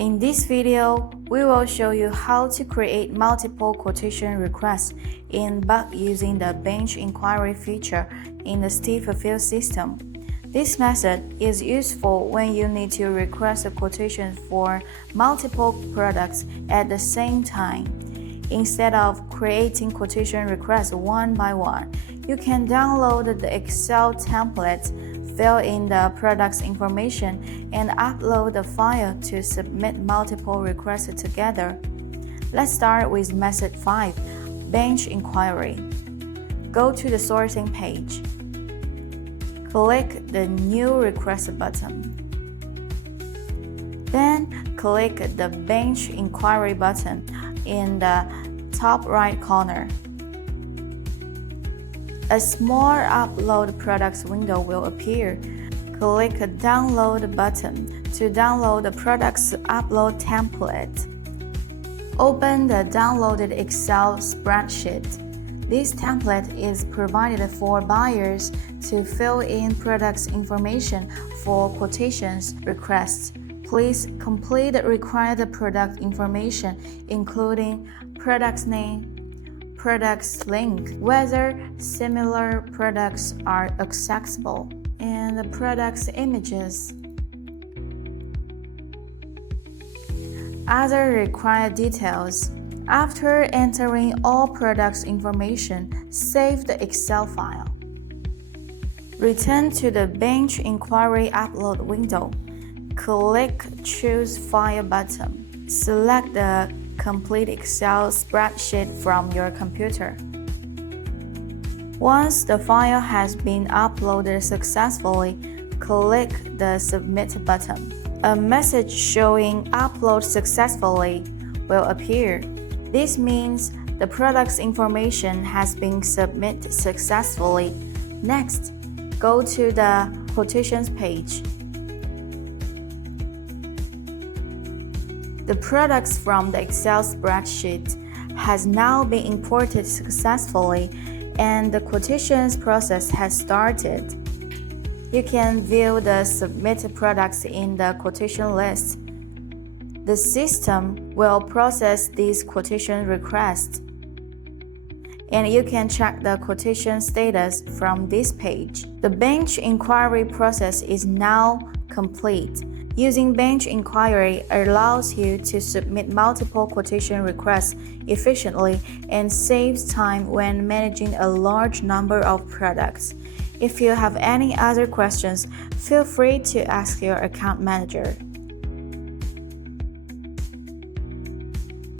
In this video, we will show you how to create multiple quotation requests in bulk using the bench inquiry feature in the STFULFILL system. This method is useful when you need to request a quotation for multiple products at the same time. Instead of creating quotation requests one by one, you can download the Excel template, fill in the product's information, and upload the file to submit multiple requests together. Let's start with method 5, bench inquiry. Go to the sourcing page. Click the New Request button. Then click the Bench Inquiry button in the top right corner. A small Upload Products window will appear. Click the Download button to download the product's upload template. Open the downloaded Excel spreadsheet. This template is provided for buyers to fill in products information for quotations requests. Please complete the required product information, including product's name, product's link, whether similar products are accessible, and the product's images. Other required details. After entering all products information, save the Excel file. Return to the Bench Inquiry Upload window. Click Choose File button. Select the complete Excel spreadsheet from your computer. Once the file has been uploaded successfully, click the Submit button. A message showing Upload successfully will appear. This means the product's information has been submitted successfully. Next, go to the Quotations page. The products from the Excel spreadsheet has now been imported successfully, and the quotations process has started. You can view the submitted products in the quotation list. The system will process these quotation requests, and you can check the quotation status from this page. The bench inquiry process is now complete. Using bench inquiry allows you to submit multiple quotation requests efficiently and saves time when managing a large number of products. If you have any other questions, feel free to ask your account manager.